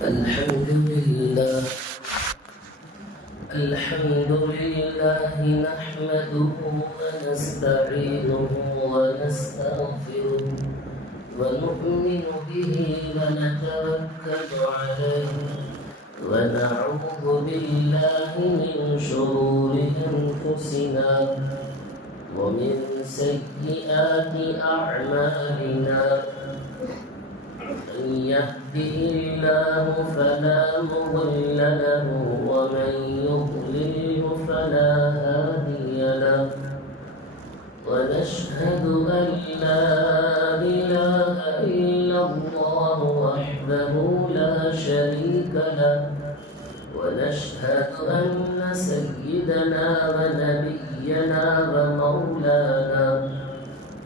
الحمد لله نحمده ونستعينه ونستغفره ونؤمن به ونتوكل عليه ونعوذ بالله من شرور أنفسنا ومن سيئات أعمالنا. من يهده الله فلا مضل له ومن يضلل فلا هادي له، ونشهد أن لا إله إلا الله وحده لا شريك له، ونشهد أن سيدنا ونبينا ومولانا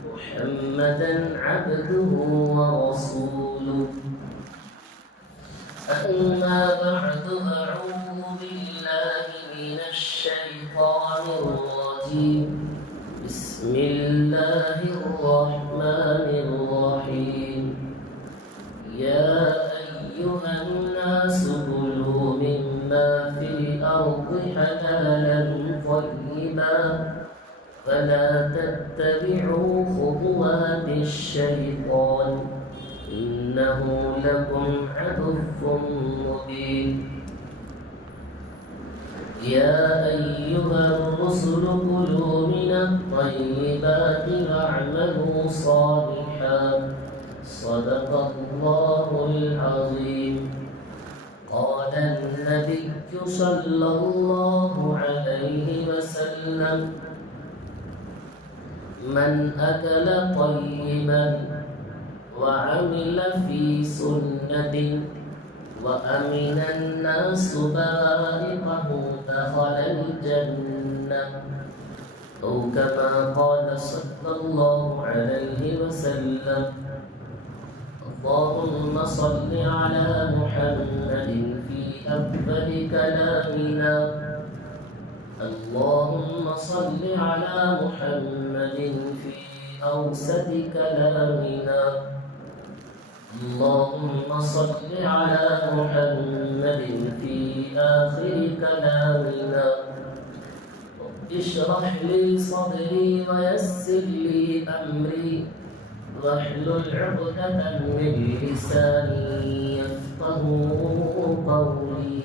محمدا عبده ورسوله. أما بعد، أعوذ بالله من الشيطان الرجيم. بسم الله الرحمن الرحيم. يا أيها الناس كلوا مما في الأرض حلالا طيبا فلا تتبعوا خطوات الشيطان إنه لكم عدو مبين. يا أيها الرسل كلوا من الطيبات واعملوا صالحا صدق الله العظيم. قال النبي صلى الله عليه وسلم: من أكل طيبا وعمل في سنة وأمن الناس بوائقه دخل الجنة، أو كما قال صلى الله عليه وسلم. اللهم صل على محمد في أفضل كلامنا. اللهم صل على محمد في أوسط كلامنا. اللهم صل على محمد في آخر كلامنا. اشرح لي صدري ويسر لي أمري واحلل عقدة من لساني يفقهوا قولي.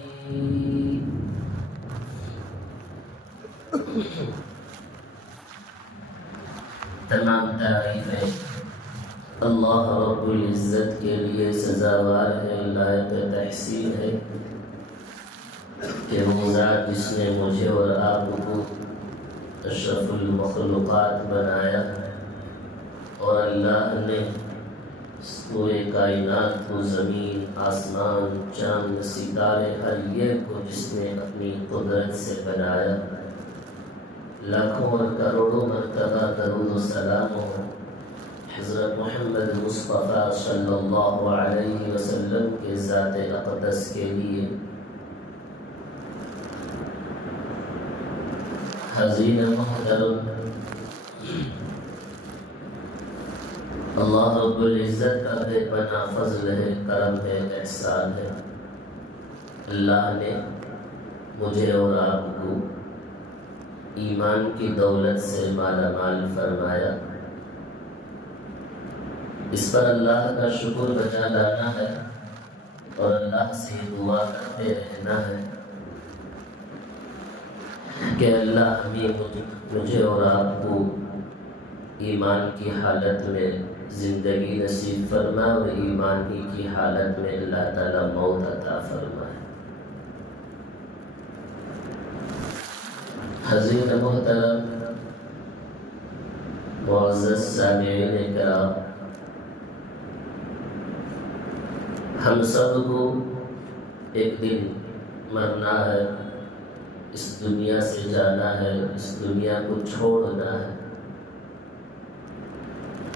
تمام تعریفیں اللہ رب العزت کے لیے سزاوار ہے، لائق تحسین ہے کہ وہ ذات جس نے مجھے اور آپ کو اشرف المخلوقات بنایا، اور اللہ نے پورے کائنات کو، زمین، آسمان، چاند، ستارے، ہر ایک کو جس نے اپنی قدرت سے بنایا، لاکھوں اور کروڑوں مرتبہ درود و سلام ہو حضرت محمد مصطفیٰ صلی اللہ علیہ وسلم کے ذات اقدس کے لیے۔ حضرین محترم، اللہ رب العزت کا بے پناہ فضل ہے، کرم ہے، احسان ہے۔ اللہ نے مجھے اور آپ کو ایمان کی دولت سے مالا مال فرمایا۔ اس پر اللہ کا شکر بجا لانا ہے اور اللہ سے دعا کرتے رہنا ہے کہ اللہ مجھے اور آپ کو ایمان کی حالت میں زندگی نصیب فرما اور ایمان کی حالت میں اللہ تعالیٰ موت عطا فرمائے۔ حضرت محترم، معزز سامعین کرام، ہم سب کو ایک دن مرنا ہے، اس دنیا سے جانا ہے، اس دنیا کو چھوڑنا ہے۔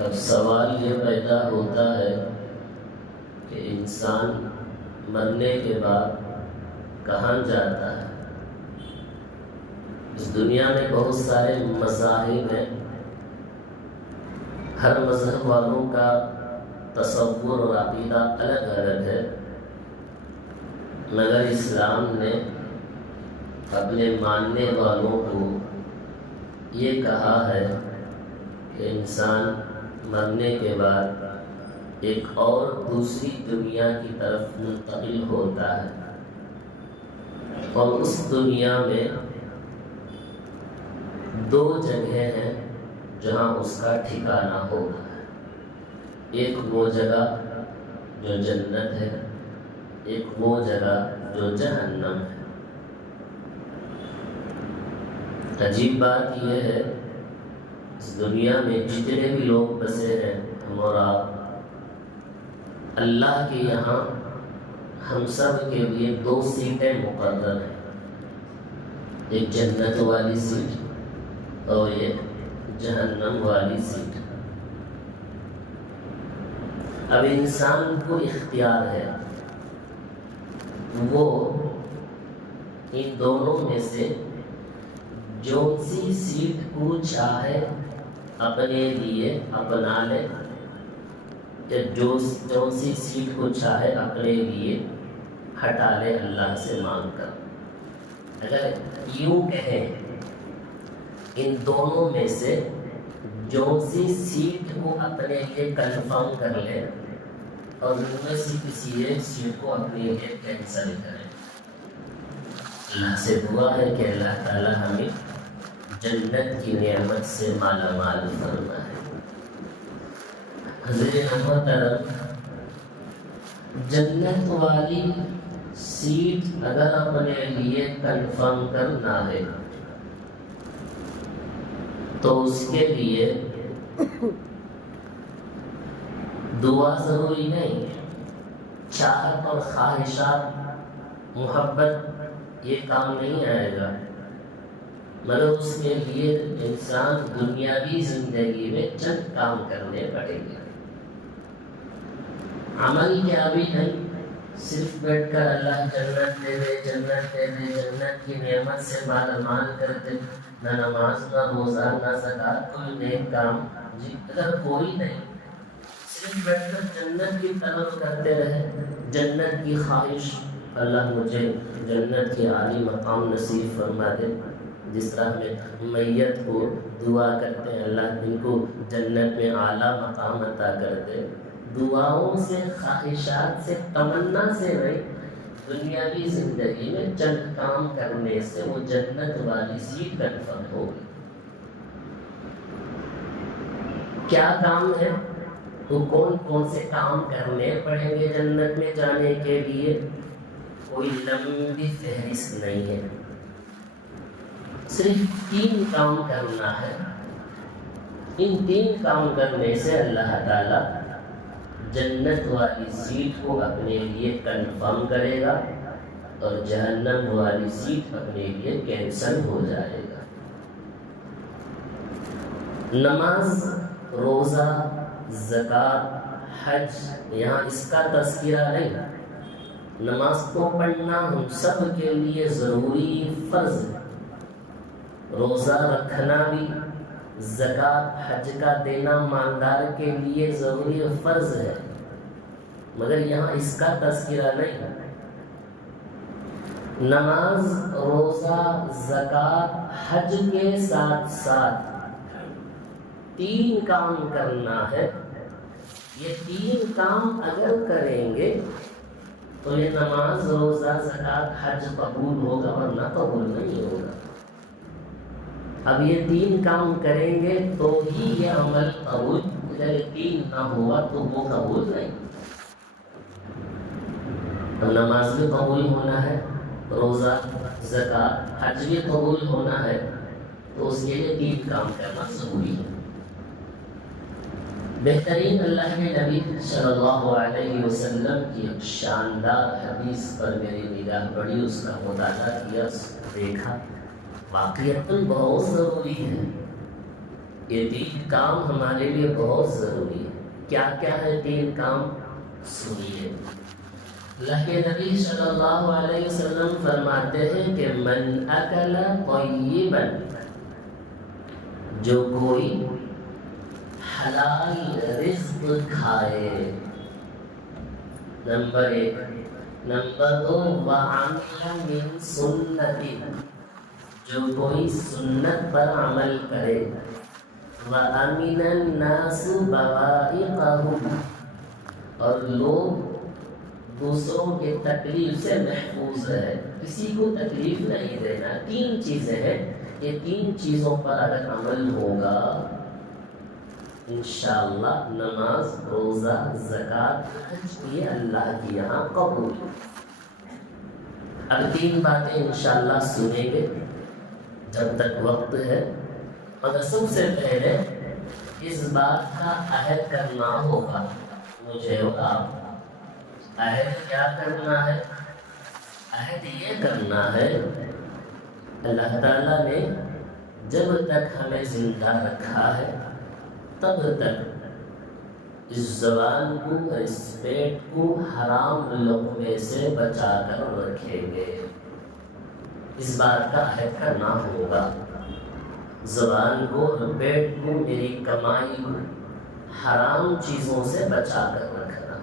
اب سوال یہ پیدا ہوتا ہے کہ انسان مرنے کے بعد کہاں جاتا ہے؟ اس دنیا میں بہت سارے مذاہب ہیں، ہر مذہب والوں کا تصور اور عقیدہ الگ الگ ہے، مگر اسلام نے اپنے ماننے والوں کو یہ کہا ہے کہ انسان مرنے کے بعد ایک اور دوسری دنیا کی طرف منتقل ہوتا ہے، اور اس دنیا میں دو جگہیں ہیں جہاں اس کا ٹھکانہ ہوگا۔ ایک وہ جگہ جو جنت ہے، ایک وہ جگہ جو جہنم ہے۔ عجیب بات یہ ہے، اس دنیا میں جتنے بھی لوگ بسے ہیں، ہم اور آپ، اللہ کے یہاں ہم سب کے لیے دو سیٹیں مقرر ہیں، ایک جنت والی سیٹ اور ایک جہنم والی سیٹ۔ اب انسان کو اختیار ہے، وہ ان دونوں میں سے جو سی سیٹ کو چاہے اپنے لیے اپنا لے، یا جو سی سیٹ کو چاہے اپنے لیے ہٹا لے اللہ سے مانگ کر۔ اگر یوں کہیں ان دونوں میں سے جو سی سیٹ کو اپنے لیے کنفرم کر لے اور ان میں سے کسی ایک سیٹ کو اپنے لیے کینسل کرے، اللہ سے دعا ہے کہ اللہ تعالی ہمیں جنت کی نعمت سے مالا مال فرمائے۔ حضرت محترم، جنت والی سیٹ اگر اپنے لیے کنفرم کرنا ہے تو اس کے لیے دعا ضروری نہیں، چاہت اور خواہشات، محبت یہ کام نہیں آئے گا، مگر اس کے لیے انسان دنیاوی زندگی میں چند کام کرنے پڑیں گے۔ عمل کیا بھی نہیں، صرف بیٹھ کر اللہ جنت دے دے، جنت دے دے، جنت کی نعمت سے مالا مال کر دے، نہ نماز، نہ روزہ، نہ زکات، کوئی نیک کام جی اگر کوئی نہیں، صرف بیٹھ کر جنت کی طلب کرتے رہے، جنت کی خواہش، اللہ مجھے جنت کی عالی مقام نصیب فرما دے، جس طرح میں میت کو دعا کرتے ہیں اللہ ان کو جنت میں اعلیٰ مقام عطا کر دے، دعاؤں سے، خواہشات سے، تمنا سے نہیں، دنیاوی زندگی میں چند کام کرنے سے وہ جنت والی سیٹ کنفرم ہوگی۔ کیا کام ہے؟ تو کون کون سے کام کرنے پڑیں گے جنت میں جانے کے لیے؟ کوئی لمبی فہرست نہیں ہے، صرف 3 کام کرنا ہے۔ ان 3 کام کرنے سے اللہ تعالی جنت والی سیٹ کو اپنے لیے کنفرم کرے گا اور جہنم والی سیٹ اپنے لیے کینسل ہو جائے گا۔ نماز، روزہ، زکوٰۃ، حج، یہاں اس کا تذکرہ نہیں۔ نماز کو پڑھنا ہم سب کے لیے ضروری فرض ہے، روزہ رکھنا بھی، زکوٰۃ، حج کا دینا مالدار کے لیے ضروری فرض ہے، مگر یہاں اس کا تذکرہ نہیں۔ نماز، روزہ، زکوٰۃ، حج کے ساتھ ساتھ 3 کام کرنا ہے۔ یہ 3 کام اگر کریں گے تو یہ نماز، روزہ، زکوٰۃ، حج قبول ہوگا، ورنہ قبول نہیں ہوگا۔ اب یہ 3 کام کریں گے تو ہی یہ عمل قبول، اگر یہ 3 نہ ہوا تو وہ قبول نہیں۔ اب نماز بھی قبول ہونا ہے، روزہ، زکوٰۃ، حج بھی قبول ہونا ہے، تو اس کے لیے 3 کام کرنا ضروری ہے۔ بہترین اللہ کے نبی صلی اللہ علیہ وسلم کی ایک شاندار حدیث پر میری نگاہ پڑی، اس کا مطالعہ کیا، دیکھا، واقعتاً بہت ضروری ہے۔ یہ 3 کام ہمارے لیے بہت ضروری ہے۔ کیا کیا ہے 3 کام؟ سنیے۔ اللہ کے نبی صلی اللہ علیہ وسلم فرماتے ہیں کہ من اکل طیبا، جو کوئی حلال رزق کھائے، نمبر 1 نمبر 2 وَعَمِلَ مِن سُنَّتٍ، جو کوئی سنت پر عمل کرے، وَأَمِنَ النَّاسُ بَوَائِقَهُ، اور لوگ دوسروں کے تکلیف سے محفوظ ہے، کسی کو تکلیف نہیں دینا۔ 3 چیزیں ہیں، یہ 3 چیزوں پر اگر عمل ہوگا انشاءاللہ نماز، روزہ، زکوٰۃ، حج یہ اللہ کے یہاں قبول۔ اب 3 باتیں انشاءاللہ سنیں گے جب تک وقت ہے، مگر سب سے پہلے اس بات کا عہد کرنا ہوگا مجھے اور آپ۔ عہد کیا کرنا ہے؟ عہد یہ کرنا ہے اللہ تعالیٰ نے جب تک ہمیں زندہ رکھا ہے تب تک اس زبان کو، اس پیٹ کو حرام لقمے سے بچا کر رکھیں گے۔ اس بات کا عہد کرنا ہوگا، زبان کو اور پیٹ کو، میری کمائی کو حرام چیزوں سے بچا کر رکھنا۔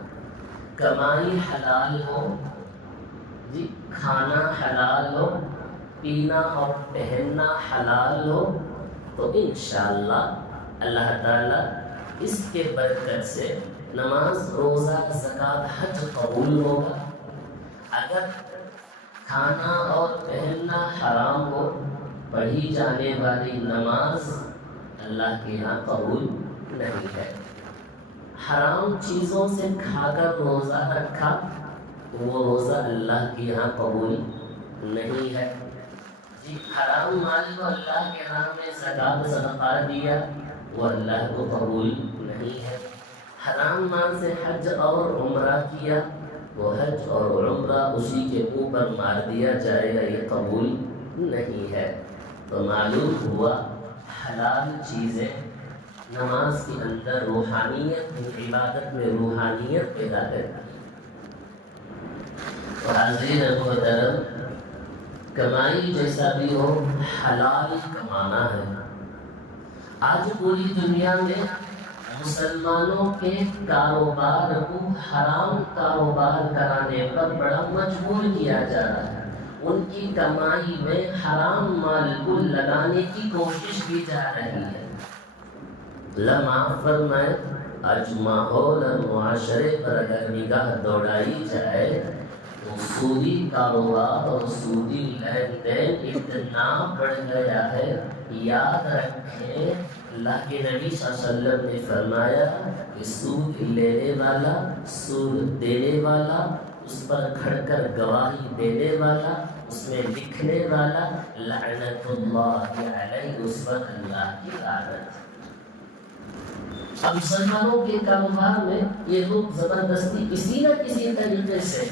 کمائی حلال ہو جی، کھانا حلال ہو، پینا اور پہننا حلال ہو، تو انشاءاللہ اللہ تعالیٰ اس کے برکت سے نماز، روزہ، زکوٰۃ، حج قبول ہوگا۔ اگر کھانا اور پہننا حرام ہو، پڑھی جانے والی نماز اللہ کے یہاں قبول نہیں ہے۔ حرام چیزوں سے کھا کر روزہ رکھا، وہ روزہ اللہ کے یہاں قبول نہیں ہے۔ جی، حرام مال کو اللہ کے راہ میں زکوٰۃ صدقہ دیا، وہ اللہ کو قبول نہیں ہے۔ حرام مال سے حج اور عمرہ کیا، وہ حج اور عمرہ اسی کے اوپر مار دیا جائے گا، یہ قبول نہیں ہے۔ تو معلوم ہوا حلال چیزیں نماز کے اندر روحانیت، عبادت میں روحانیت پیدا کرتی ہے۔ حاضرین محترم، کمائی جیسا بھی ہو حلال کمانا ہے۔ آج پوری دنیا میں مسلمانوں کے کاروبار کو حرام کاروبار کرانے پر بڑا مجبور کیا جا رہا ہے۔ ان کی کمائی میں حرام مال کو لگانے کی کوشش کی جا رہی ہے۔ اللہ معاف فرمائے، آج ماحول اور معاشرے پر اگر نگاہ دوڑائی جائے تو سودی کاروبار اور سودی لین دین اتنا بڑھ گیا ہے۔ یاد رکھیں، اللہ کے نبی صلی اللہ علیہ وسلم نے فرمایا کہ سود لینے والا، سود دینے والا، اس پر کھڑ کر گواہی دینے والا، اس میں لکھنے والا، لعنت اللہ علیہ، اس پر اللہ کی لعنت۔ اب مسلمانوں کے کاروبار میں یہ لوگ زبردستی کسی نہ کسی طریقے سے،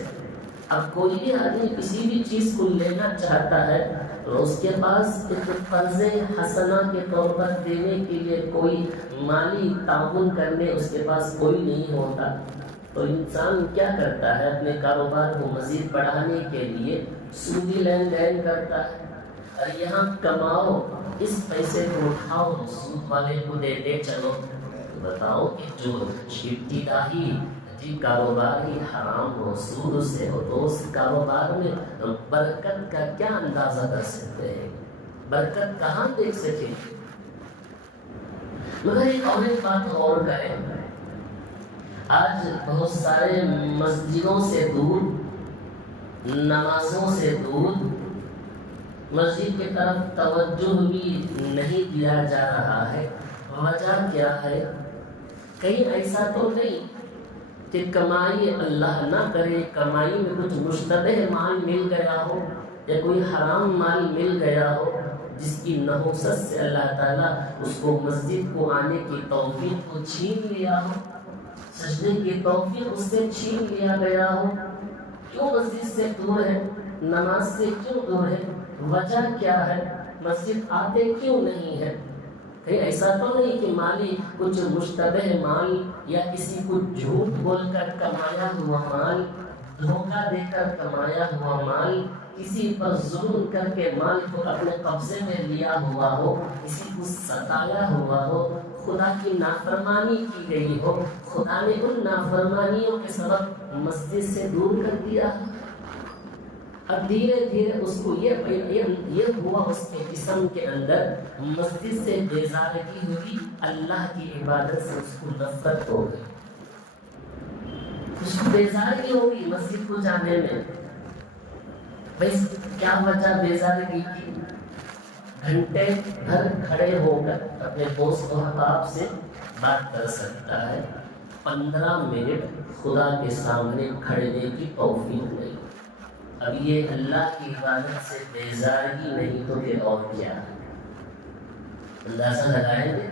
اب کوئی بھی آدمی کسی بھی چیز کو لینا چاہتا ہے تو اس کے پاس ایک قرض حسنہ کے طور پر دینے کے لیے کوئی مالی تعاون کرنے اس کے پاس کوئی نہیں ہوتا، تو انسان کیا کرتا ہے؟ اپنے کاروبار کو مزید بڑھانے کے لیے سودی لین دین کرتا ہے، اور یہاں کماؤ، اس پیسے کو اٹھاؤ، سود والے کو دے دے چلو۔ بتاؤ کہ جو ابتدائی کاروبار ہی حرام ہو، سود سے ہو، تو اس کاروبار میں برکت کا کیا اندازہ کر سکتے ہیں؟ برکت کہاں دیکھ سکیں؟ مگر ایک بات اور کریں، آج بہت سارے مسجدوں سے دور، نمازوں سے دور، مسجد کی طرف توجہ بھی نہیں دیا جا رہا ہے۔ وجہ کیا ہے؟ کہیں ایسا تو نہیں کہ کمائی اللہ نہ کرے، کمائی میں کچھ مشتبہ مال مل گیا ہو یا کوئی حرام مال مل گیا ہو جس کی نحوست سے اللہ تعالیٰ اس کو مسجد کو آنے کی توفیق کو چھین لیا ہو، سجدے کی توفیق اس سے چھین لیا گیا ہو؟ کیوں مسجد سے دور ہے؟ نماز سے کیوں دور ہے؟ وجہ کیا ہے؟ مسجد آتے کیوں نہیں ہے؟ ایسا تو نہیں کہ مالی کچھ مشتبہ مال یا کسی کو جھوٹ بول کر کمایا ہوا مال، دھوکہ دے کر کمایا ہوا مال، کسی پر ظلم کر کے مال کو اپنے قبضے میں لیا ہوا ہو، کسی کو ستایا ہوا ہو، خدا کی نافرمانی کی گئی ہو، خدا نے ان نافرمانیوں کے سبب مسجد سے دور کر دیا۔ اب دھیرے دھیرے اس کو یہ ہوا، اس کے جسم کے اندر مسجد سے بیزارگی ہوئی، اللہ کی عبادت سے اس کو نفرت ہو گئی، اس کو بیزارگی ہوگی مسجد کو جانے میں۔ بھائی کیا وجہ بیزارگی کی؟ گھنٹے بھر کھڑے ہو کر اپنے دوست و احباب سے بات کر سکتا ہے، 15 منٹ خدا کے سامنے کھڑنے کی توفیق نہیں۔ اب یہ اللہ کی عبادت سے بیزارگی نہیں تو پھر اور کیا؟ اندازہ لگائیں گے،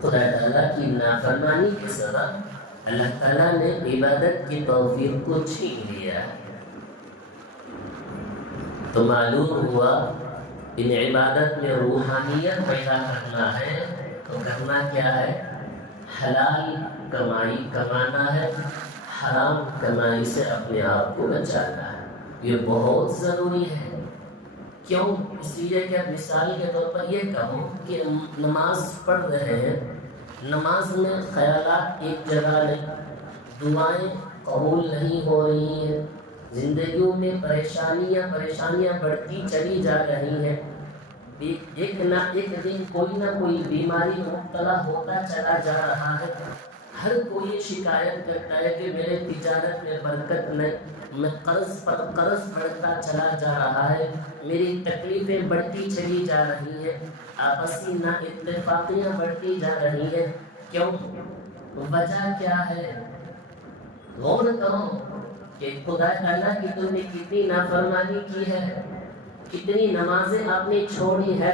خدا تعالیٰ کی نافرمانی کے سبب اللہ تعالیٰ نے عبادت کی توفیق کو چھین لیا ہے۔ تو معلوم ہوا ان عبادت میں روحانیت پیدا کرنا ہے تو کرنا کیا ہے؟ حلال کمائی کمانا ہے، حرام کمائی سے اپنے آپ کو بچانا ہے، یہ بہت ضروری ہے۔ کیوں؟ اس لیے کہ مثال کے طور پر یہ کہوں کہ نماز پڑھ رہے ہیں، نماز میں خیالات ایک جگہ نہیں، دعائیں قبول نہیں ہو رہی ہیں، زندگیوں میں پریشانیاں بڑھتی چلی جا رہی ہیں، ایک نہ ایک دن کوئی نہ کوئی بیماری مبتلا ہوتا چلا جا رہا ہے، ہر کوئی شکایت کرتا ہے کہ میرے تجارت میں برکت نہیں، میں قرض پر قرض بڑھتا چلا جا رہا ہے، میری تکلیفیں بڑھتی چلی جا رہی ہیں، آپسی نا اتفاقیاں بڑھتی جا رہی ہیں۔ کیوں؟ وجہ کیا ہے؟ غور کرو کہ خدا تعالیٰ کی تم نے کتنی نافرمانی کی ہے، کتنی نمازیں آپ نے چھوڑی ہے،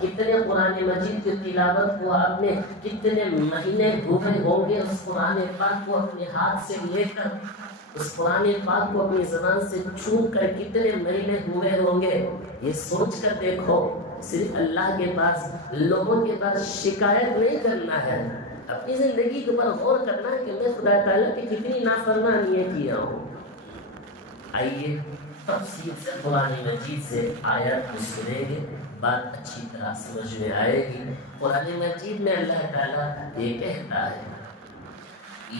کتنے قرآن مجید کی تلاوت کو آپ نے کتنے مہینے ڈوبے ہوں گے اس قرآن پاک کو اپنے ہاتھ سے لے کر، اس قرآن پاک کو اپنی زبان سے چھو کر کتنے مہینے ہوئے ہوں گے۔ یہ سوچ کر دیکھو، صرف اللہ کے پاس، لوگوں کے پاس شکایت نہیں کرنا ہے، اپنی زندگی کے اوپر غور کرنا ہے کہ میں خدا تعالیٰ کی کتنی نافرمانیاں کیا ہوں۔ آئیے تفصیل سے قرآن مجید سے آیات کو سنیں گے، بات اچھی طرح سمجھ میں آئے گی۔ قرآن مجید میں اللہ تعالیٰ یہ کہتا ہے،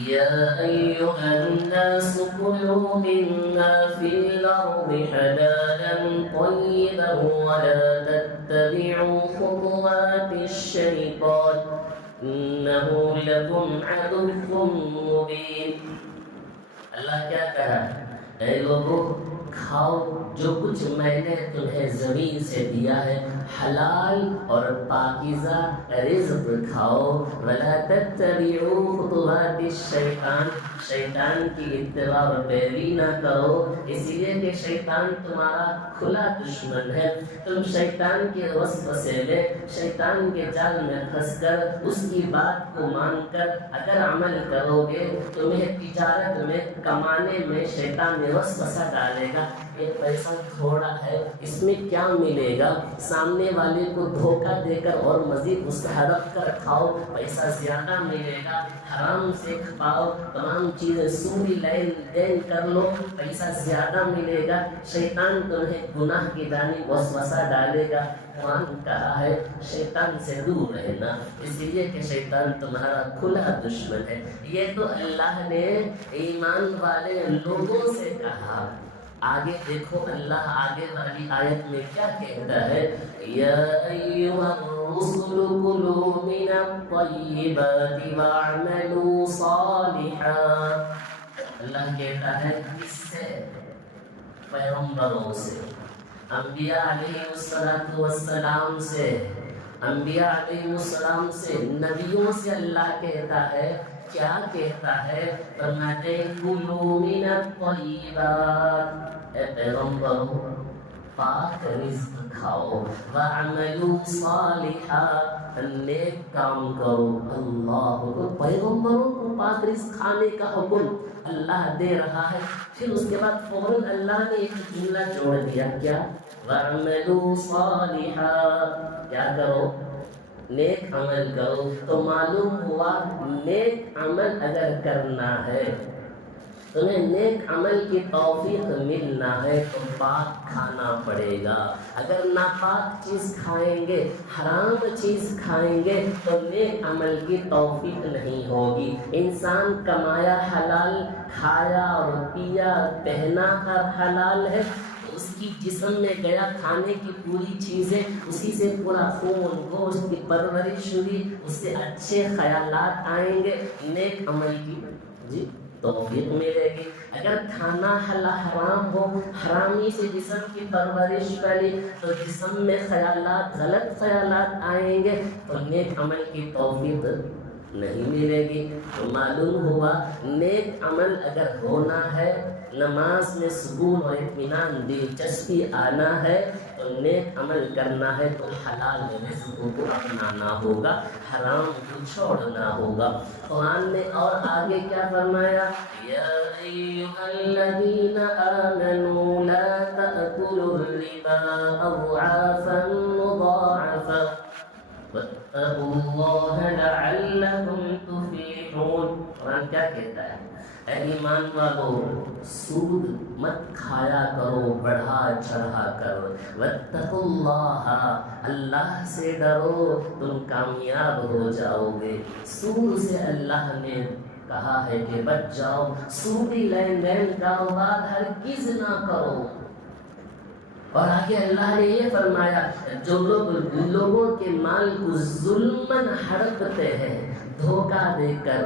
یا ایھا الناس کلوا مما فی الارض حلالا طیبا ولا تتبعوا خطوات الشیطان انہ لکم عدو مبین۔ اللہ کیا کہا؟ اے لوگوں، کھاؤ جو کچھ میں نے تمہیں زمین سے دیا ہے، حلال اور پاکیزہ رزق کھاؤ، وَلَا تَتَّبِعُوا خُطُوَاتِ الشَّيْطَانِ، شیطان کی اتباع اور پیروی نہ کرو، اس لیے کہ شیطان تمہارا کھلا دشمن ہے۔ تم شیطان کے وسوسے میں، شیطان کے جال میں پھنس کر، اس کی بات کو مان کر اگر عمل کرو گے، تمہیں تجارت میں، کمانے میں شیطان وسوسہ ڈالے گا، یہ پیسہ تھوڑا ہے، اس میں کیا ملے گا، سامنے والے کو دھوکہ دے کر اور مزید اس ہڑپ کر کھاؤ، پیسہ زیادہ ملے گا، حرام سے کھاؤ، تمام چیزیں سودی لین دین کر لو، پیسہ زیادہ ملے گا، شیطان تمہیں گناہ کی جانب وسوسہ ڈالے گا۔ قرآن کہا ہے شیطان سے دور رہنا، اس لیے کہ شیطان تمہارا کھلا دشمن ہے۔ یہ تو اللہ نے ایمان والے لوگوں سے کہا۔ آگے دیکھو اللہ آگے والی آیت میں کیا کہتا ہے، یا ایھا الرسل کلوا من الطیبات واعملوا صالحا۔ اللہ کہتا ہے کس سے؟ پیغمبروں سے، انبیاء علیہ السلام سے، انبیاء علیہ السلام سے، نبیوں سے اللہ کہتا ہے، کیا کہتا ہے؟ فرماتے کلوا من الطیبات، اے پیغمبروں پاک رزق کھاؤ، وَاعْمَلُوا صَالِحًا، نیک کام کرو۔ اللہ کو پیغمبروں کو پاک رزق کھانے کا حکم اللہ دے رہا ہے، پھر اس کے بعد فوراً اللہ نے ایک جملہ جوڑ دیا، کیا؟ وَاعْمَلُوا صَالِحًا، کیا کرو؟ نیک عمل کرو۔ تو معلوم ہوا نیک عمل اگر کرنا ہے تمہیں نیک عمل کی توفیق ملنا ہے تو پاک کھانا پڑے گا. اگر ناپاک چیز کھائیں گے، حرام چیز کھائیں گے تو نیک عمل کی توفیق نہیں ہوگی. انسان کمایا حلال، کھایا اور پیا پہنا ہر حلال ہے، اس کی جسم میں گیا کھانے کی پوری چیزیں، اسی سے پورا خون گوشت کی پرورش ہوئی، اس سے اچھے خیالات آئیں گے، نیک عمل کی توفیق ملے گی. اگر کھانا حرام ہو، حرامی سے جسم کی پرورش پھیلی تو جسم میں خیالات، غلط خیالات آئیں گے تو نیک عمل کی توفیق نہیں ملے گی. تو معلوم ہوا نیک عمل اگر ہونا ہے، نماز میں سکون اور اطمینان، دلچسپی آنا ہے تو نیک عمل کرنا ہے تو حلال رزق کو اپنانا ہوگا، حرام کو چھوڑنا ہوگا. قرآن نے اور آگے کیا فرمایا؟ یا ایھا الذین آمنوا لا تأکلوا الربا اضعافا مضاعفا واتقوا اللہ لعلکم تفلحون. قرآن کیا کہتا ہے؟ اے ایمان والو، سود مت کھایا کرو بڑھا چڑھا کر. واتقوا اللہ، اللہ سے ڈرو، تم کامیاب ہو جاؤ گے. سود سے اللہ نے کہا ہے کہ بچ جاؤ، سودی لین دین کاروبار ہرگز نہ کرو. اور آگے اللہ نے یہ فرمایا جو لوگ لوگوں کے مال کو ظلماً ہڑپتے ہیں، دھوکہ دے کر،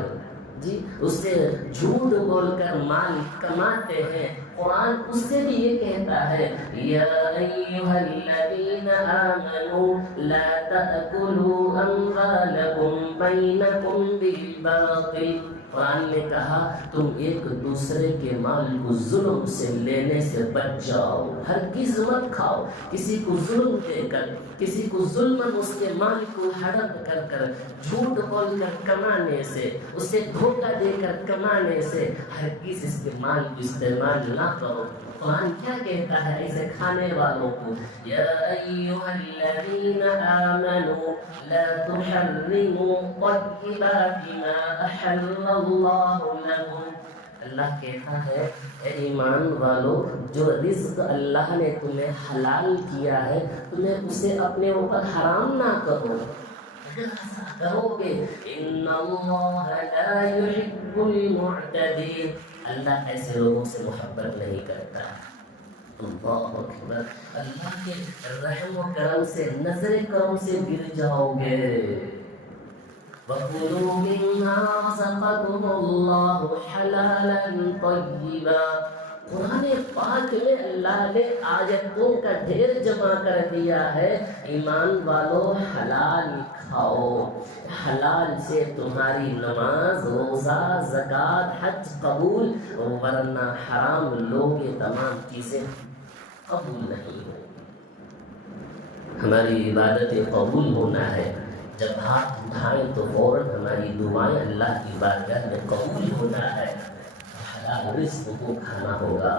اس سے جھوٹ بول کر مال کماتے ہیں، قرآن اس سے بھی یہ کہتا ہے یا ایھا الذین آمنوا لا تأکلوا اموالکم بینکم بالباطل. قرآن نے کہا تم ایک دوسرے کے مال کو ظلم سے لینے سے بچ جاؤ، ہرگز مت کھاؤ. کسی کو ظلم دے کر، کسی کو ظلماً اس کے مال کو ہڑپ کر کر، جھوٹ بول کر کمانے سے، اسے دھوکہ دے کر کمانے سے ہرگز اس کے مال کو استعمال نہ کرو. قرآن کیا کہتا ہے ایسے کھانے والوں کو؟ یا ایھا الذین آمنوا لا تحرموا طیبات ما احل اللہ لکم. اللہ کہتا ہے اے ایمان والو، جو رزق اللہ نے تمہیں حلال کیا ہے تمہیں اسے اپنے اوپر حرام نہ کرو. کرو گے ان اللہ لا یحب المعتدین، اللہ ایسے لوگوں سے محبت نہیں کرتا. اللہ اکبر. اللہ کے رحم و کرم سے، نظر کرم سے گر جاؤ گے. وَكُلُوا مِمَّا رَزَقَكُمُ اللَّهُ حَلَالًا طَيِّبًا. قرآن پاک میں اللہ نے آیتوں کا ڈھیر جمع کر دیا ہے. ایمان والو حلال کھاؤ، حلال سے تمہاری نماز، روزہ، زکوٰۃ، حج قبول، ورنہ حرام لوگ یہ تمام چیزیں قبول نہیں ہوں. ہماری عبادتیں قبول ہونا ہے، جب ہاتھ اٹھائیں تو فوراً ہماری دعائیں اللہ کی بارگاہ میں قبول ہونا ہے. حلال رزق کو کھانا ہوگا،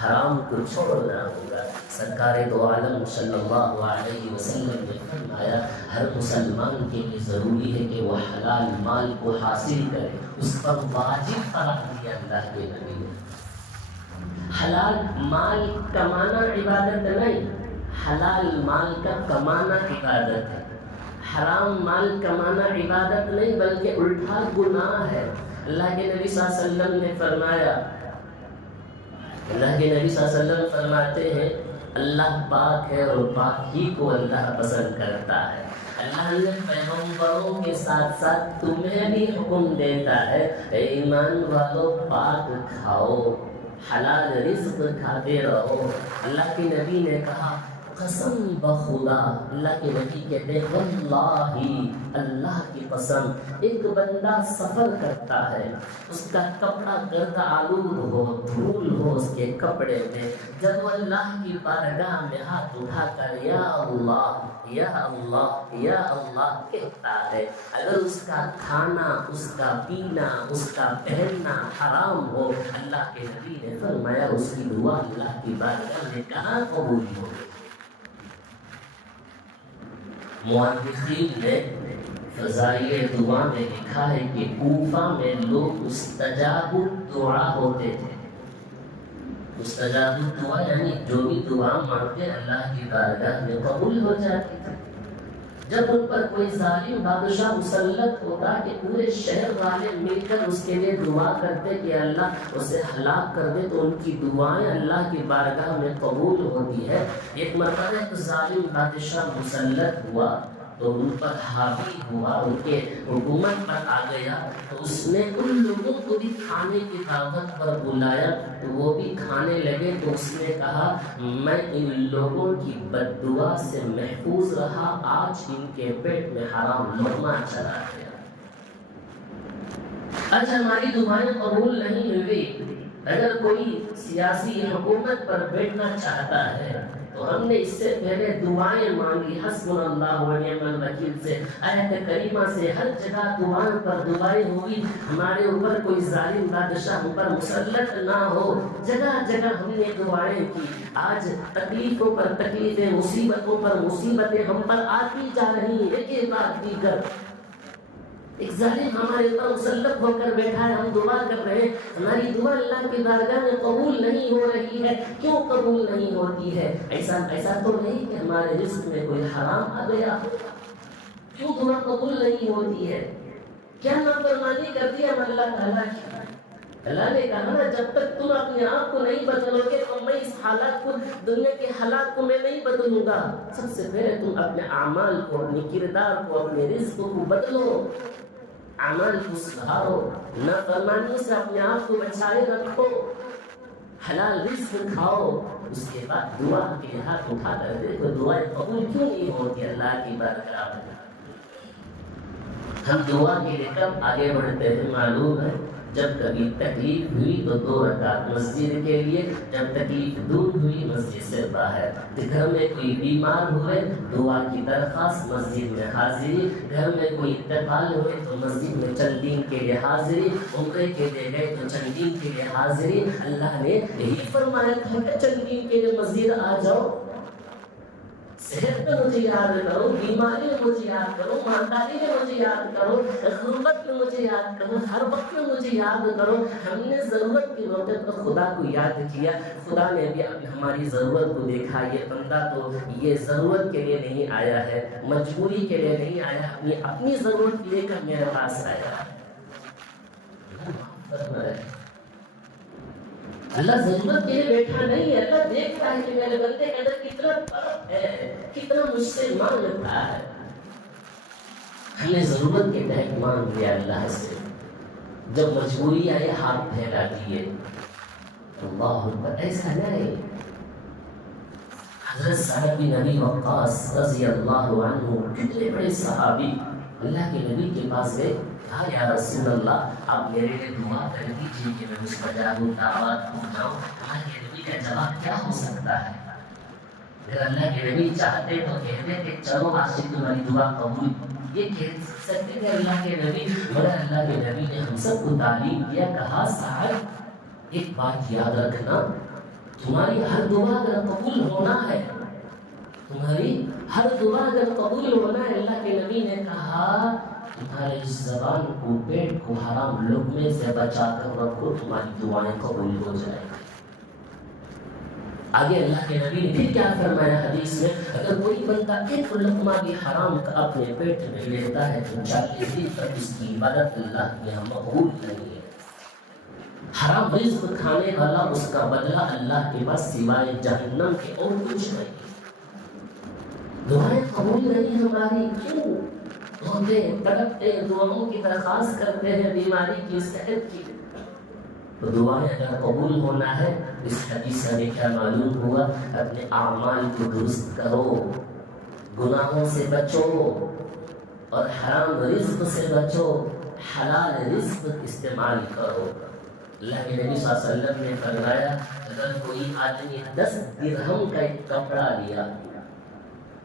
حرام کو چھوڑنا ہوگا. سرکار دو عالم صلی اللہ علیہ وسلم نے فرمایا ہر مسلمان کے لیے ضروری ہے کہ وہ حلال مال کو حاصل کرے، اس پر واجب قرار دیا اللہ کے نبی نے. حلال مال کمانا عبادت نہیں، حلال مال کا کمانا عبادت ہے. حرام مال کمانا عبادت نہیں بلکہ الٹا گناہ ہے. اللہ کے نبی صلی اللہ علیہ وسلم نے فرمایا، اللہ کے نبی صلی اللہ علیہ وسلم فرماتے ہیں اللہ پاک ہے اور پاک ہی کو اللہ پسند کرتا ہے. اللہ نے پیغمبروں کے ساتھ ساتھ تمہیں بھی حکم دیتا ہے اے ایمان والو پاک کھاؤ، حلال رزق کھاتے رہو. اللہ کے نبی نے کہا قسم بخدا، اللہ کے نبی کہتے ہیں واللہ، اللہ کی قسم، ایک بندہ سفر کرتا ہے، اس کا کپڑا گرد آلود ہو، دھول ہو اس کے کپڑے میں، جب وہ اللہ کی بارگاہ میں ہاتھ اٹھا کر یا اللہ یا اللہ یا اللہ کہتا ہے، اگر اس کا کھانا، اس کا پینا، اس کا پہننا حرام ہو، اللہ کے نبی نے فرمایا اس کی دعا اللہ کی بارگاہ میں کہاں قبول ہوگی. محدثین نے فضائل دعا میں لکھا ہے کہ کوفہ میں لوگ مستجاب الدعا ہوتے تھے. مستجاب الدعا یعنی جو بھی دعا مانگتے اللہ کی بارگاہ میں قبول ہو جاتی تھی. جب ان پر کوئی ظالم بادشاہ مسلط ہوتا کہ پورے شہر والے مل کر اس کے لیے دعا کرتے کہ اللہ اسے ہلاک کر دے تو ان کی دعائیں اللہ کی بارگاہ میں قبول ہوتی ہے. ایک مرتبہ ایک ظالم بادشاہ مسلط ہوا تو ان پر حاوی ہوا, ان کے حکومت پر آ گیا, تو اس نے ان لوگوں کو بھی کھانے کی دعوت پر بلایا تو وہ بھی کھانے لگے. تو اس نے کہا میں ان لوگوں کی بد دعا سے محفوظ رہا, آج ان کے پیٹ میں حرام لقمہ چلا گیا. آج ہماری دعائیں قبول نہیں ہوئی. اگر کوئی سیاسی حکومت پر بیٹھنا چاہتا ہے تو ہم نے اس سے پہلے دعائیں مانگی حسبنا اللہ و نعم الوکیل سے, آیت کریمہ سے, ہر جگہ دعائیں پر دعائیں ہوئی ہمارے اوپر کوئی ظالم بادشاہ ہم پر مسلط نہ ہو. جگہ جگہ ہم نے دعائیں کی. آج تکلیفوں پر تکلیفیں, مصیبتوں پر مصیبتیں ہم پر آتی جا رہی ہیں ایک ایک بات دیگر. ایک ظالم ہمارے اوپر مسلط ہو کر بیٹھا ہے, ہم دعا کر رہے ہیں, ہماری دعا اللہ کی بارگاہ میں قبول نہیں ہو رہی ہے. کیوں قبول نہیں ہوتی ہے؟ ایسا تو نہیں کہ ہمارے رزق میں کوئی حرام آ گیا ہو. کیوں دعا قبول نہیں ہوتی ہے؟ کیا نافرمانی کر دی ہم اللہ تعالیٰ کی؟ اللہ نے کہا نا جب تک تم اپنے آپ کو نہیں بدلو گے تو میں اس حالات کو, دنیا کے حالات کو میں نہیں بدلوں گا. سب سے پہلے تم اپنے اعمال کو, اپنے کردار کو, اپنے رزق کو بدلو, اعمال کو سدھارو, نافرمانیوں سے اپنے آپ کو بچائے رکھو, حلال رزق کھاؤ. اس کے بعد دعا کے ہاتھ اٹھا کر دیکھو دعائیں قبول کیوں نہیں ہوتی اللہ کی بارگاہ میں. ہم دعا کے لیے کب آگے بڑھتے ہیں معلوم ہے؟ جب کبھی تکلیف ہوئی تو 2 رکعت مسجد کے لیے, جب تکلیف دور ہوئی مسجد سے باہر. گھر میں کوئی بیمار ہوئے دعا کی درخواست, مسجد میں حاضری. گھر میں کوئی انتقال ہوئے تو مسجد میں چند دن کے لیے حاضری. عمرے کے لیے گئے تو چند دن کے لیے حاضری. اللہ نے یہی فرمایا تھا کہ چند دن کے لیے مسجد آ جاؤ. صحت میں مجھے یاد کرو, بیماری میں مجھے یاد کرو, مالداری میں مجھے یاد کرو, غربت میں مجھے یاد کرو, ہر وقت میں مجھے یاد کرو. ہم نے ضرورت کے موقع پر خدا کو یاد کیا, خدا نے بھی ہماری ضرورت کو دیکھا. یہ بندہ تو یہ ضرورت کے لیے نہیں آیا ہے, مجبوری کے لیے نہیں آیا, اپنی ضرورت لے کر میرے پاس آیا. اللہ ضرورت کے لیے بیٹھا نہیں ہے. اللہ دیکھتا ہے کہ میرے بندے کے اندر کتنا فرق ہے, کتنا مجھ سے مانگتا ہے. ہم نے ضرورت کے تحت مانگ لیا اللہ سے. جب مجبوری آئے ہاتھ پھیلا دیے. اللہ اکبر. ایسا نہیں. حضرت سعد بن ابی وقاص رضی اللہ عنہ کتنے بڑے صحابی اللہ کے نبی کے پاس گئے. کہا یا رسول اللہ آپ میرے لیے دعا کر دیجیے کہ میں مستجاب الدعوات ہو جاؤں. اللہ کے نبی کا جواب کیا ہو سکتا ہے؟ اگر اللہ کے نبی چاہتے تو کہتے کہ چلو آج سے تمہاری دعا قبول. یہ کہہ سکتے تھے اللہ کے نبی, مگر اللہ کے نبی نے ہم سب کو تعلیم دیا. کہا صاحب ایک بات یاد رکھنا, تمہاری ہر دعا اگر قبول ہونا ہے, تمہاری ہر دعا اگر قبول ہونا ہے, اللہ کے نبی نے کہا تمہارے اس زبان کو, پیٹ کو حرام لقمے سے بچا کر رکھو, تمہاری دعائیں قبول ہو جائیں. آگے اللہ کے نبی نے پھر کیا فرمایا حدیث میں, اگر کوئی بندہ ایک لقمہ بھی حرام کا اپنے پیٹ میں لیتا ہے تو 40 دن تک اس کی عبادت اللہ کے یہاں مقبول نہیں ہے. حرام رزق کھانے والا اس کا بدلہ اللہ کے پاس سوائے جہنم کے اور کچھ نہیں. دعائیں قبول نہیں ہماری. کیوں روتے تڑپتے دعاؤں کی درخواست کرتے ہیں, بیماری کی, صحت کی. تو دعائیں اگر قبول ہونا ہے, اس حدیث سے کیا معلوم ہوا, اپنے اعمال کو درست کرو, گناہوں سے بچو اور حرام رزق سے بچو, حلال رزق استعمال کرو. اللہ کے نبی صلی اللہ علیہ وسلم نے فرمایا اگر کوئی آدمی 10 درہم کا ایک کپڑا لیا,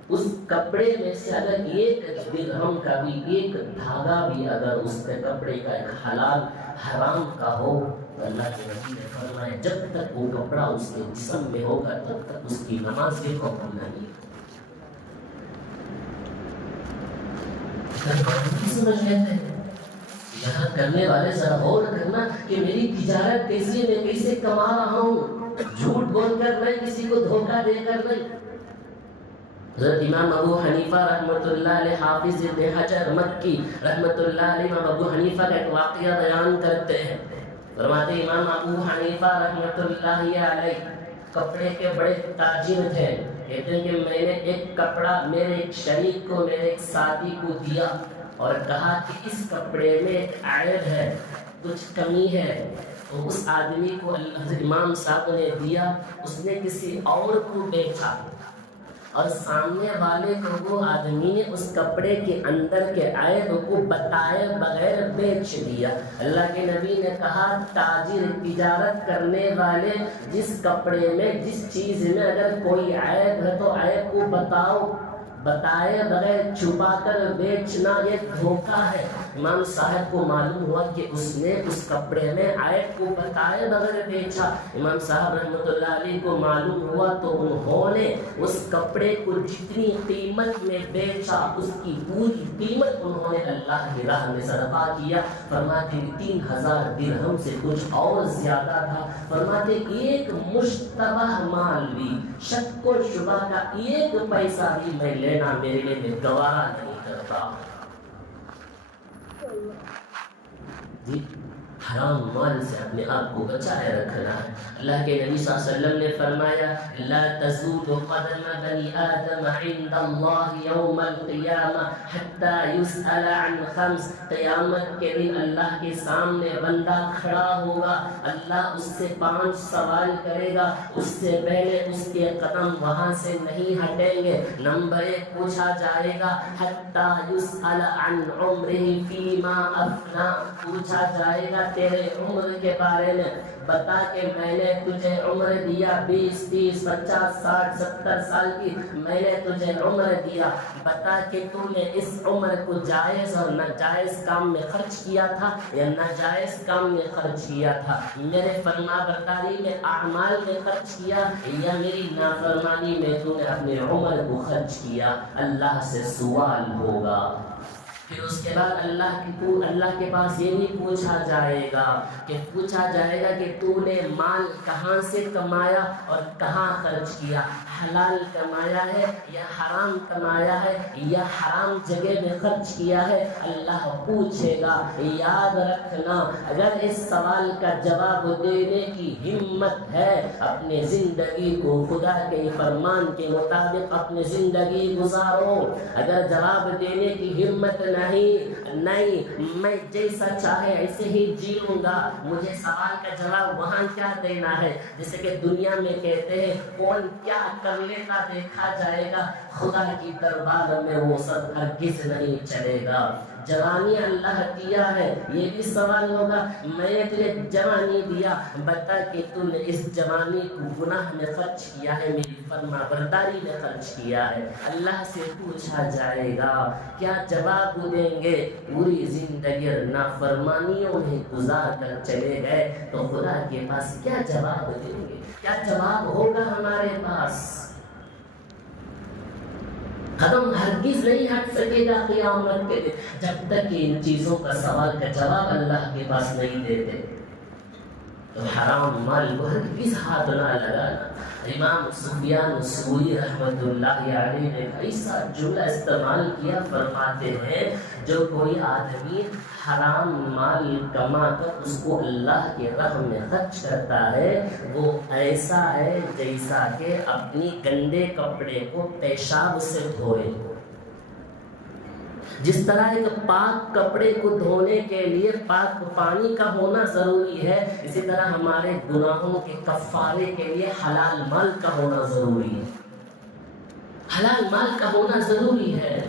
اس کپڑے میں سے اگر 1 درہم کا بھی, ایک دھاگا بھی اگر اس کے کپڑے کا ایک حلال حرام کا ہو, تو اللہ کے نبی نے فرمایا جب تک وہ کپڑا اس کے جسم میں ہوگا تب تک اس کی نماز بھی قبول نہیں. سمجھ لیتے ہیں یہاں کرنے والے ذرا غور کرنا کہ میری تجارت کیسی ہے، میں کیسے کما رہا ہوں، جھوٹ بول کر نہیں، کسی کو دھوکہ دے کر نہیں۔ حضرت امام ابو حنیفہ رحمۃ اللہ علیہ، حافظ ابن حجر مکی رحمۃ اللہ علیہ، امام ابو حنیفہ کا ایک واقعہ بیان کرتے ہیں۔ فرماتے امام ابو حنیفہ رحمۃ اللہ علیہ کپڑے کے بڑے تاجر تھے۔ کہتے ہیں کہ میں نے ایک کپڑا میرے ایک شریک کو، میرے ایک ساتھی کو دیا اور کہا کہ اس کپڑے میں ایک عیب ہے، کچھ کمی ہے۔ تو اس آدمی کو حضرت امام صاحب نے دیا، اس نے کسی اور کو بیچا اور سامنے والے کو وہ آدمی نے اس کپڑے کے اندر کے عیب کو بتائے بغیر بیچ دیا۔ اللہ کے نبی نے کہا تاجر، تجارت کرنے والے، جس کپڑے میں جس چیز میں اگر کوئی عیب ہے تو عیب کو بتاؤ، بتائے بغیر چھپا کر بیچنا یہ دھوکہ ہے۔ امام صاحب کو معلوم ہوا کہ اس نے اس کپڑے میں عیب کو بتائے بغیر بیچا۔ امام صاحب رحمۃ اللہ علیہ کو معلوم ہوا تو انہوں نے اس کپڑے کو جتنی قیمت میں بیچا اس کی پوری قیمت انہوں نے اللہ کی راہ میں صدقہ کیا۔ فرماتے 3000 درہم سے کچھ اور زیادہ تھا۔ فرماتے ایک مشتبہ مال بھی، شک و شبہ کا ایک پیسہ بھی میں لینا میرے لیے میں گوارا نہیں کرتا۔ جی حرام مال سے اپنے آپ کو بچائے رکھنا ہے۔ اللہ کے نبی صلی اللہ علیہ وسلم نے فرمایا لا تزول قدم بنی آدم عند اللہ یوم القیامہ حتی یسأل عن خمس، قیامت کے دن اللہ کے سامنے بندہ کھڑا ہوگا، اللہ اس سے 5 سوال کرے گا، اس سے پہلے اس کے قدم وہاں سے نہیں ہٹیں گے۔ نمبر 1 پوچھا جائے گا حتی یسأل عن عمرہ فیما افنا، پوچھا جائے گا تیرے عمر کے بارے میں، بتا کہ میں نے تجھے عمر دیا 20 30 50 60 70 سال کی، میں نے تجھے عمر دیا، بتا کہ تو نے اس عمر کو جائز اور ناجائز کام میں خرچ کیا تھا یا ناجائز کام میں خرچ کیا تھا، میرے فرما برداری میں اعمال میں خرچ کیا یا میری نافرمانی میں تو نے اپنے عمر کو خرچ کیا۔ اللہ سے سوال ہوگا۔ پھر اس کے بعد اللہ کے پاس یہ نہیں پوچھا جائے گا کہ تو نے مال کہاں سے کمایا اور کہاں خرچ کیا، حلال کمایا ہے یا حرام کمایا ہے یا حرام جگہ میں خرچ کیا ہے، اللہ پوچھے گا۔ یاد رکھنا اگر اس سوال کا جواب دینے کی ہمت ہے، اپنے زندگی کو خدا کے فرمان کے مطابق اپنی زندگی گزارو۔ اگر جواب دینے کی ہمت نہیں میں جیسا چاہے ایسے ہی جی لوں گا، مجھے سوال کا جواب وہاں کیا دینا ہے، جیسے کہ دنیا میں کہتے ہیں کون کیا کر لیتا دیکھا جائے گا، خدا کی دربار میں وہ سب ہرگز نہیں چلے گا۔ جوانی اللہ دیا ہے، یہ بھی سوال ہوگا، میں نے تجھے جوانی دیا، بتا کہ تو نے اس جوانی کو گناہ میں خرچ کیا ہے، میری فرما برداری میں خرچ کیا ہے۔ اللہ سے پوچھا جائے گا، کیا جواب دیں گے؟ پوری زندگی نافرمانیوں میں گزار کر چلے گئے تو خدا کے پاس کیا جواب دیں گے؟ کیا جواب ہوگا ہمارے پاس؟ قدم ہرگز نہیں ہٹ سکے گا قیامت کے دن جب تک ان چیزوں کا سوال کا جواب اللہ کے پاس نہیں دیتے۔ تو حرام مال کو ہرگز ہاتھ نہ لگانا۔ امام سفیان ثوری رحمۃ اللہ علیہ نے ایسا جملہ استعمال کیا، فرماتے ہیں جو کوئی آدمی حرام مال کما کر اس کو اللہ کے راہ میں خرچ کرتا ہے وہ ایسا ہے جیسا کہ اپنی گندے کپڑے کو پیشاب سے دھوئے۔ جس طرح ایک پاک کپڑے کو دھونے کے لیے پاک پانی کا ہونا ضروری ہے، اسی طرح ہمارے گناہوں کے کفارے کے لیے حلال مال کا ہونا ضروری ہے۔ حلال مال کا ہونا ضروری ہے۔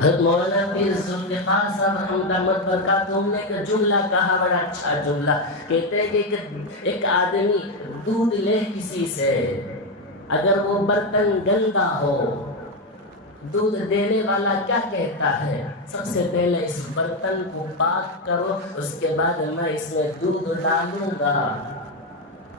حضرت مولانا پیر ذوالفقار صاحب رحمۃ اللہ برکاتہم نے ایک جملہ کہا، بڑا اچھا جملہ، کہتے ہیں کہ ایک آدمی دودھ لے کسی سے، اگر وہ برتن گندا ہو، دودھ دینے والا کیا کہتا ہے؟ سب سے پہلے اس برتن کو پاک کرو، اس کے بعد میں اس میں دودھ ڈالوں گا۔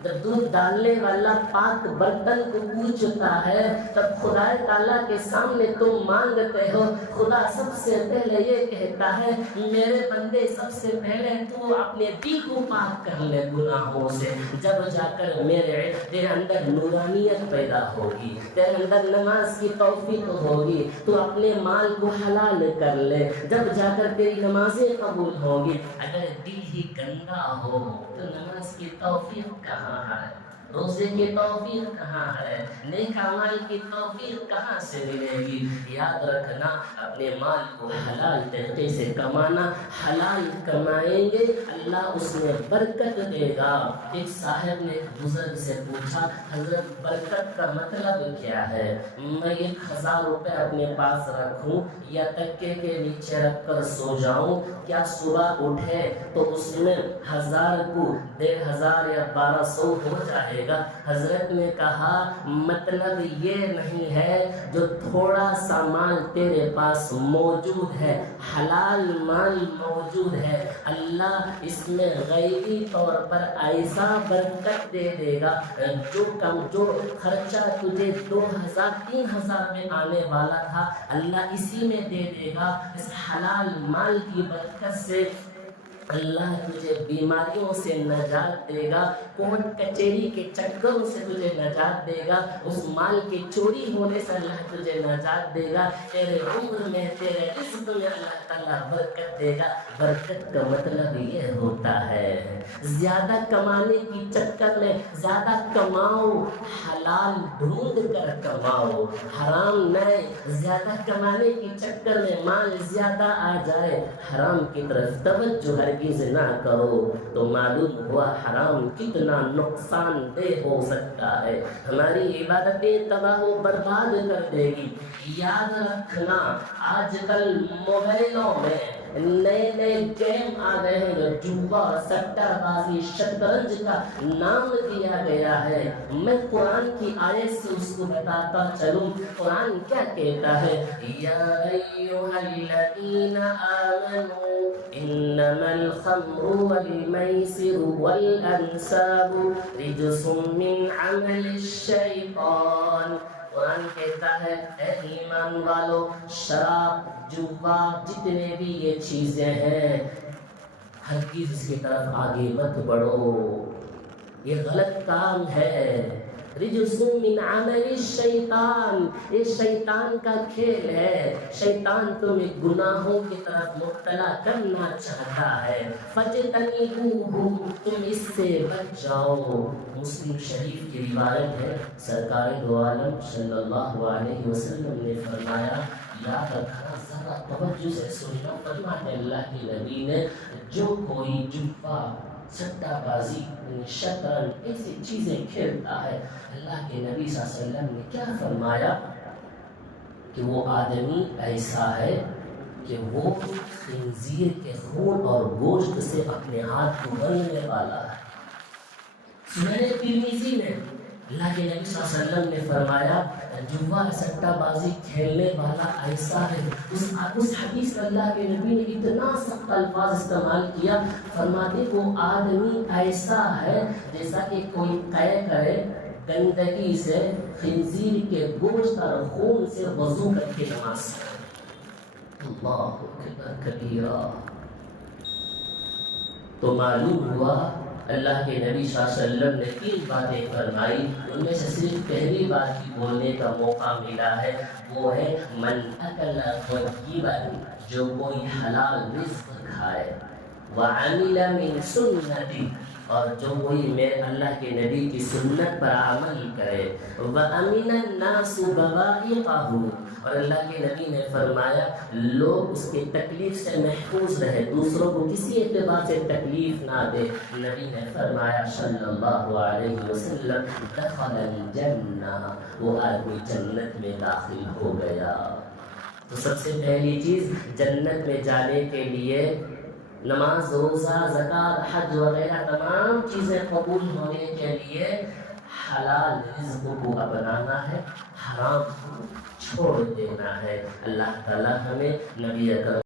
جب دودھ ڈالنے والا پاک برتن کو پوچھتا ہے تب خدا تعالیٰ کے سامنے تم مانگتے ہو. خدا سب سے پہلے یہ کہتا ہے میرے بندے سب سے پہلے تو اپنے دل کو پاک کر لے گناہوں سے. جب جا کر تیرے اندر نورانیت پیدا ہوگی, تیرے اندر نماز کی توفیق ہوگی. تو اپنے مال کو حلال کر لے, جب جا کر تیری نمازیں قبول ہوگی. اگر دل ہی گندا ہو تو نماز کی توفیق کہاں ہے, روزے کی توفیق کہاں ہے, نیک اعمال کی توفیق کہاں سے ملے گی. یاد رکھنا اپنے مال کو حلال طریقے سے کمانا. حلال کمائیں گے اللہ اس میں برکت دے گا. ایک صاحب نے ایک بزرگ سے پوچھا حضرت برکت کا مطلب کیا ہے؟ میں 1000 روپے اپنے پاس رکھوں یا تکے کے نیچے رکھ کر سو جاؤں, کیا صبح اٹھے تو اس میں 1000 کو 1500 یا 1200 ہو جائے گا؟ حضرت نے کہا مطلب یہ نہیں ہے جو تھوڑا سا مال تیرے پاس موجود ہے, حلال مال موجود ہے, اللہ اس میں غیبی طور پر ایسا برکت دے دے گا. جو خرچہ تجھے 2000-3000 میں آنے والا تھا اللہ اسی میں دے دے گا. اس حلال مال کی برکت سے اللہ تجھے بیماریوں سے نجات دے گا, کورٹ کچہری کے چکروں سے تجھے نجات دے گا, اس مال کے چوری ہونے سے اللہ تجھے نجات دے گا. تیرے عمر میں تیرے رزق میں اللہ تعالیٰ برکت دے گا. برکت کا مطلب یہ ہوتا ہے زیادہ کمانے کی چکر میں زیادہ کماؤ, حلال ڈھونڈ کر کماؤ, حرام نہیں. زیادہ کمانے کی چکر میں مال زیادہ آ جائے, حرام کی طرف توجہ ہرگز نہ کرو تو معلوم ہوا حرام کتنا نقصان دہ ہو سکتا ہے, ہماری عبادتیں تباہ و برباد کر دے گی. یاد رکھنا آج کل موبائلوں میں نئے نئے گیم آ گئے ہیں جو جوا, سٹہ بازی, شطرنج کا نام دیا گیا ہے. میں قرآن کی آیت سے اس کو بتاتا چلوں. قرآن کیا کہتا ہے, یا ایھا الذین آمنوا انما الخمر والمیسر والانصاب رجس من عمل الشیطان. قرآن کہتا ہے اے ایمان والو, شراب, جوا, جتنے بھی یہ چیزیں ہیں ہرگز اس کی طرف آگے مت بڑھو, یہ غلط کام ہے. رجس من عمل الشیطان, یہ شیطان کا کھیل ہے. شیطان تمہیں گناہوں کی طرف مبتلا کرنا چاہتا ہے. فاجتنبوہ, تم اس سے بچ جاؤ. مسلم شریف کی روایت ہے, سرکار دو عالم صلی اللہ علیہ وسلم نے فرمایا, یاد رکھنا ذرا توجہ سے سننا, فرماتے اللہ کے نبی نے جو کوئی جوا, سٹہ بازی, شطرنج ایسی چیزیں کھیلتا ہے, اللہ کے نبی صلی اللہ علیہ وسلم نے کیا فرمایا کہ وہ آدمی ایسا ہے کہ وہ خنزیر کے خون اور گوشت سے اپنے ہاتھ کو بننے والا ہے. سنن ترمذی میں اللہ کے نبی صلی اللہ علیہ وسلم نے فرمایا جوا, سٹہ بازی کھیلنے والا ایسا ہے. اس حدیث میں اللہ کے نبی نے اتنا سخت الفاظ استعمال کیا, فرماتے وہ آدمی ایسا ہے جیسا کہ کوئی قے کرے گندگی سے, خنزیر کے گوشت اور خون سے وضو کر کے نماز پڑھے. اللہ اکبر کبیرہ. تو معلوم ہوا اللہ کے نبی صلی اللہ علیہ وسلم نے 3 باتیں فرمائی, ان میں سے صرف پہلی بات کی بولنے کا موقع ملا ہے, وہ ہے من اکل طیبا, جو کوئی حلال رزق کھائے, وعمل من سنتی, اور جو کوئی میرے اللہ کے نبی کی سنت پر عمل کرے, وَأَمِنَ النَّاسُ بَوَائِقَهُ, اور اللہ کے نبی نے فرمایا لوگ اس کے تکلیف سے محفوظ رہے, دوسروں کو کسی اعتبار سے تکلیف نہ دے. نبی نے فرمایا صلی اللہ علیہ وسلم دخل الجنہ, وہ آدمی جنت میں داخل ہو گیا. تو سب سے پہلی چیز جنت میں جانے کے لیے نماز, روزہ, زکوٰۃ, حج وغیرہ تمام چیزیں قبول ہونے کے لیے حلال رزق کو اپنانا ہے, حرام کو چھوڑ دینا ہے. اللہ تعالیٰ ہمیں نبی اکرم